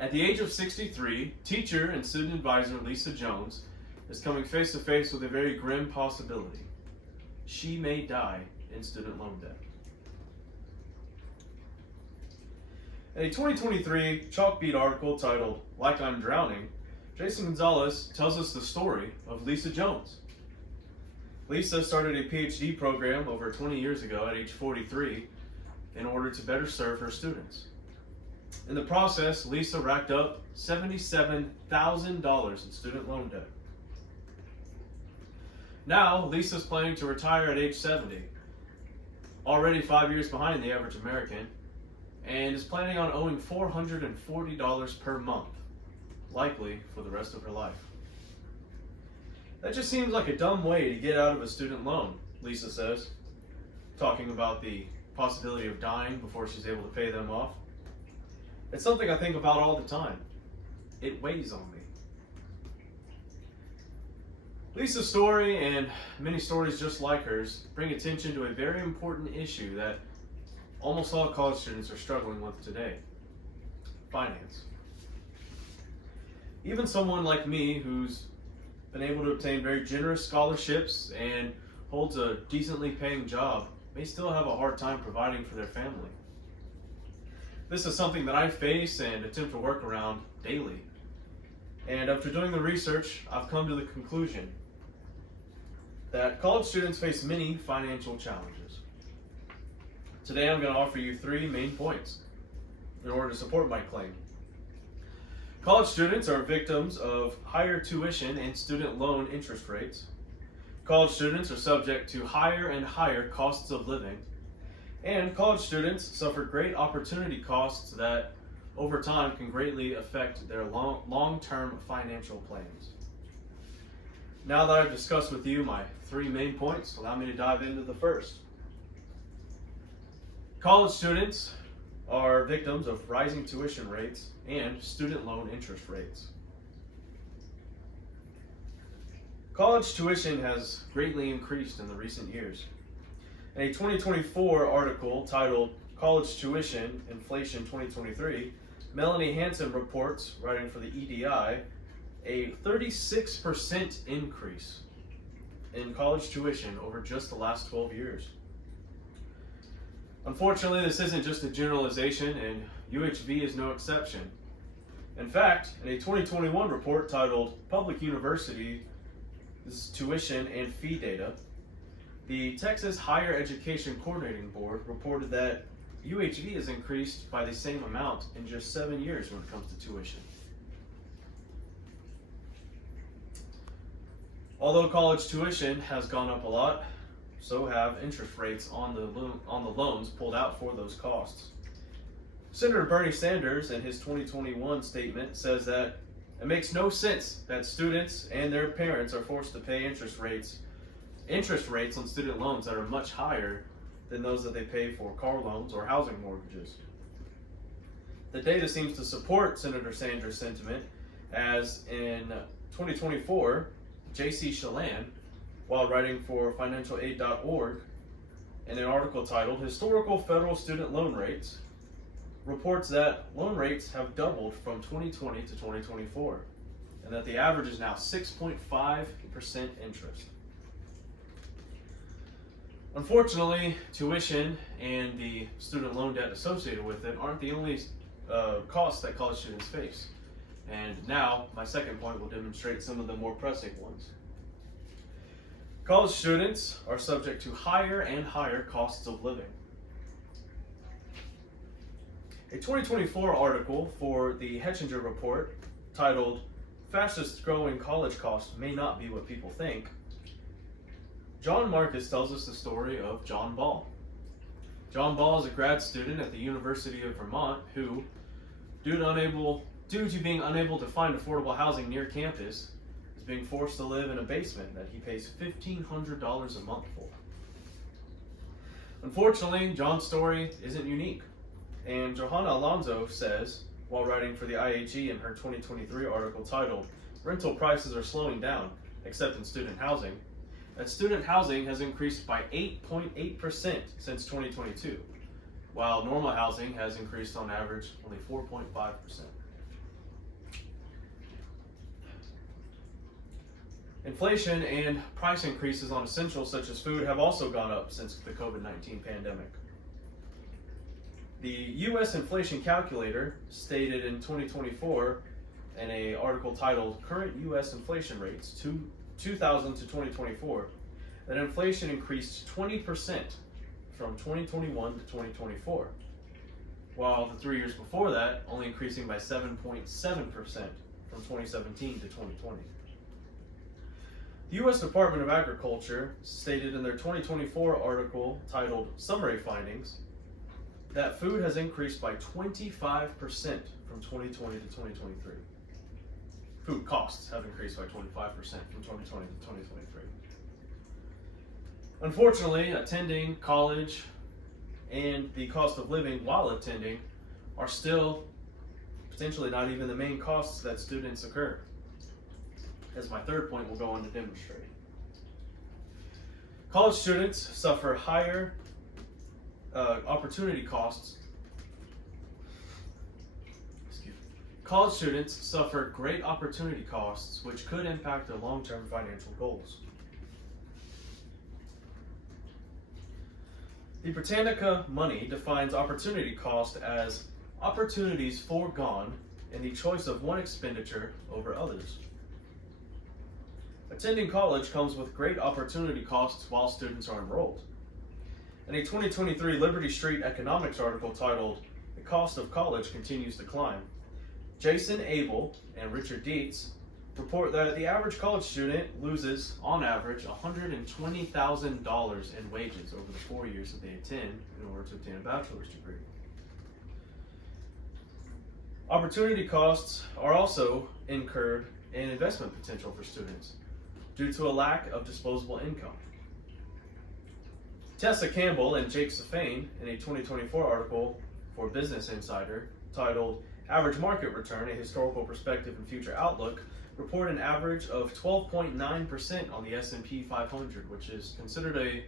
At the age of 63, teacher and student advisor Lisa Jones is coming face to face with a very grim possibility. She may die in student loan debt. In a 2023 Chalkbeat article titled, "Like I'm Drowning," Jason Gonzalez tells us the story of Lisa Jones. Lisa started a PhD program over 20 years ago at age 43 in order to better serve her students. In the process, Lisa racked up $77,000 in student loan debt. Now, Lisa's planning to retire at age 70, already 5 years behind the average American, and is planning on owing $440 per month, likely for the rest of her life. That just seems like a dumb way to get out of a student loan, Lisa says, talking about the possibility of dying before she's able to pay them off. It's something I think about all the time. It weighs on me. Lisa's story and many stories just like hers bring attention to a very important issue that almost all college students are struggling with today: finance. Even someone like me who's been able to obtain very generous scholarships and holds a decently paying job may still have a hard time providing for their family. This is something that I face and attempt to work around daily. And after doing the research, I've come to the conclusion that college students face many financial challenges. Today I'm going to offer you 3 main points in order to support my claim. College students are victims of higher tuition and student loan interest rates. College students are subject to higher and higher costs of living. And college students suffer great opportunity costs that over time can greatly affect their long-term financial plans. Now that I've discussed with you my 3 main points, allow me to dive into the first. College students are victims of rising tuition rates and student loan interest rates. College tuition has greatly increased in the recent years. In a 2024 article titled "College Tuition Inflation 2023, Melanie Hansen reports, writing for the EDI, a 36% increase in college tuition over just the last 12 years. Unfortunately, this isn't just a generalization, and UHV is no exception. In fact, in a 2021 report titled "Public University Tuition and Fee Data," the Texas Higher Education Coordinating Board reported that UHV has increased by the same amount in just 7 years when it comes to tuition. Although college tuition has gone up a lot, so have interest rates on the loans pulled out for those costs. Senator Bernie Sanders, in his 2021 statement, says that it makes no sense that students and their parents are forced to pay interest rates on student loans that are much higher than those that they pay for car loans or housing mortgages. The data seems to support Senator Sanders' sentiment, as in 2024, J.C. Chelan, while writing for financialaid.org, in an article titled "Historical Federal Student Loan Rates," reports that loan rates have doubled from 2020 to 2024, and that the average is now 6.5% interest. Unfortunately, tuition and the student loan debt associated with it aren't the only costs that college students face. And now, my second point will demonstrate some of the more pressing ones. College students are subject to higher and higher costs of living. A 2024 article for the Hetchinger Report titled "Fastest Growing College Costs May Not Be What People Think," John Marcus tells us the story of John Ball. John Ball is a grad student at the University of Vermont who, due to being unable to find affordable housing near campus, is being forced to live in a basement that he pays $1,500 a month for. Unfortunately, John's story isn't unique, and Johanna Alonso says, while writing for the IHE in her 2023 article titled "Rental Prices Are Slowing Down, Except in Student Housing," that student housing has increased by 8.8% since 2022, while normal housing has increased on average only 4.5%. Inflation and price increases on essentials such as food have also gone up since the COVID-19 pandemic. The U.S. inflation calculator stated in 2024 in an article titled Current U.S. Inflation Rates 2000 to 2024 that inflation increased 20% from 2021 to 2024, while the 3 years before that only increasing by 7.7% from 2017 to 2020. The U.S. Department of Agriculture stated in their 2024 article titled Summary Findings that food has increased by 25% from 2020 to 2023. Food costs have increased by 25% from 2020 to 2023. Unfortunately, attending college and the cost of living while attending are still potentially not even the main costs that students incur, as my third point will go on to demonstrate. College students suffer higher opportunity costs. College students suffer great opportunity costs, which could impact their long-term financial goals. The Britannica Money defines opportunity cost as opportunities foregone in the choice of one expenditure over others. Attending college comes with great opportunity costs while students are enrolled. In a 2023 Liberty Street economics article titled The Cost of College Continues to Climb, Jason Abel and Richard Dietz report that the average college student loses, on average, $120,000 in wages over the 4 years that they attend in order to obtain a bachelor's degree. Opportunity costs are also incurred in investment potential for students due to a lack of disposable income. Tessa Campbell and Jake Safane, in a 2024 article for Business Insider titled Average Market Return, a Historical Perspective and Future Outlook, report an average of 12.9% on the S&P 500, which is considered a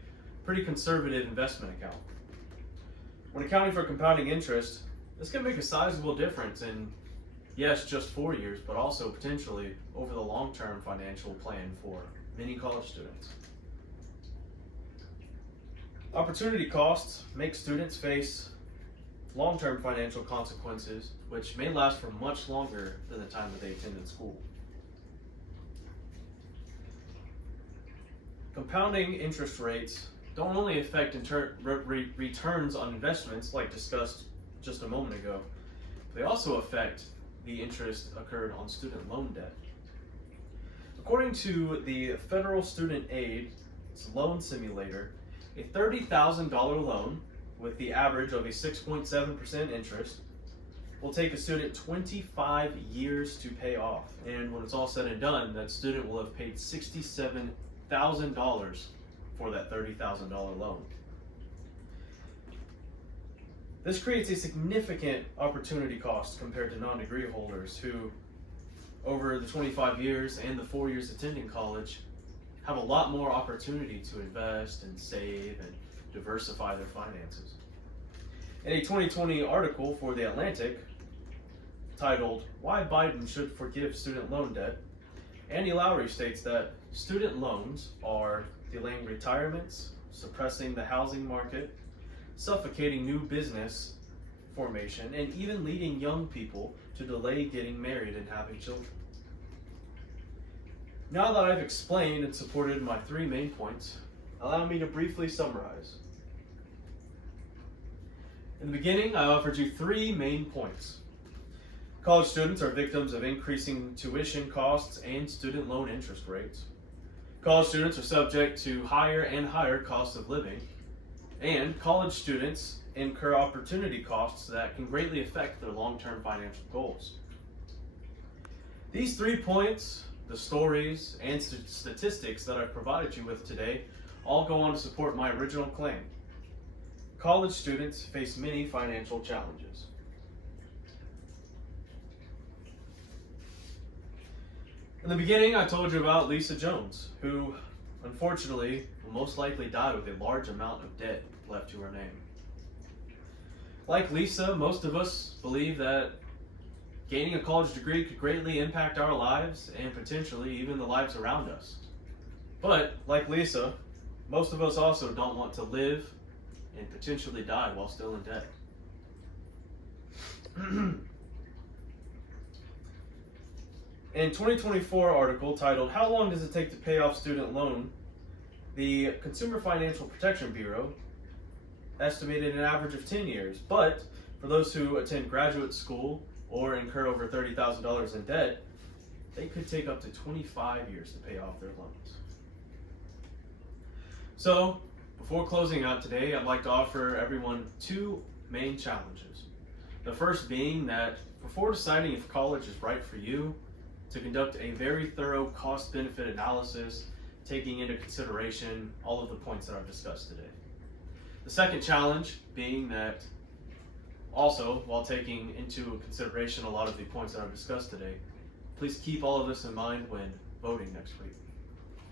pretty conservative investment account. When accounting for compounding interest, this can make a sizable difference in, yes, just 4 years, but also potentially over the long-term financial plan for many college students. Opportunity costs make students face long-term financial consequences, which may last for much longer than the time that they attended school. Compounding interest rates don't only affect returns on investments, like discussed just a moment ago, they also affect the interest occurred on student loan debt. According to the Federal Student Aid Loan Simulator, a $30,000 loan with the average of a 6.7% interest will take a student 25 years to pay off. And when it's all said and done, that student will have paid $67,000 for that $30,000 loan. This creates a significant opportunity cost compared to non-degree holders who, over the 25 years and the 4 years attending college, have a lot more opportunity to invest and save and diversify their finances. In a 2020 article for The Atlantic titled Why Biden Should Forgive Student Loan Debt, Andy Lowry states that student loans are delaying retirements, suppressing the housing market, suffocating new business formation, and even leading young people to delay getting married and having children. Now that I've explained and supported my 3 main points, allow me to briefly summarize. In the beginning, I offered you 3 main points. College students are victims of increasing tuition costs and student loan interest rates. College students are subject to higher and higher costs of living. And college students incur opportunity costs that can greatly affect their long-term financial goals. These 3 points, the stories, and statistics that I've provided you with today all go on to support my original claim. College students face many financial challenges. In the beginning, I told you about Lisa Jones, who unfortunately will most likely die with a large amount of debt left to her name. Like Lisa, most of us believe that gaining a college degree could greatly impact our lives and potentially even the lives around us. But, like Lisa, most of us also don't want to live and potentially die while still in debt. In 2024 article titled, "How Long Does It Take to Pay Off Student Loan?" the Consumer Financial Protection Bureau estimated an average of 10 years. But for those who attend graduate school or incur over $30,000 in debt, they could take up to 25 years to pay off their loans. So, before closing out today, I'd like to offer everyone two main challenges. The first being that before deciding if college is right for you, to conduct a very thorough cost-benefit analysis, taking into consideration all of the points that I've discussed today. The second challenge being that also, while taking into consideration a lot of the points that I've discussed today, please keep all of this in mind when voting next week.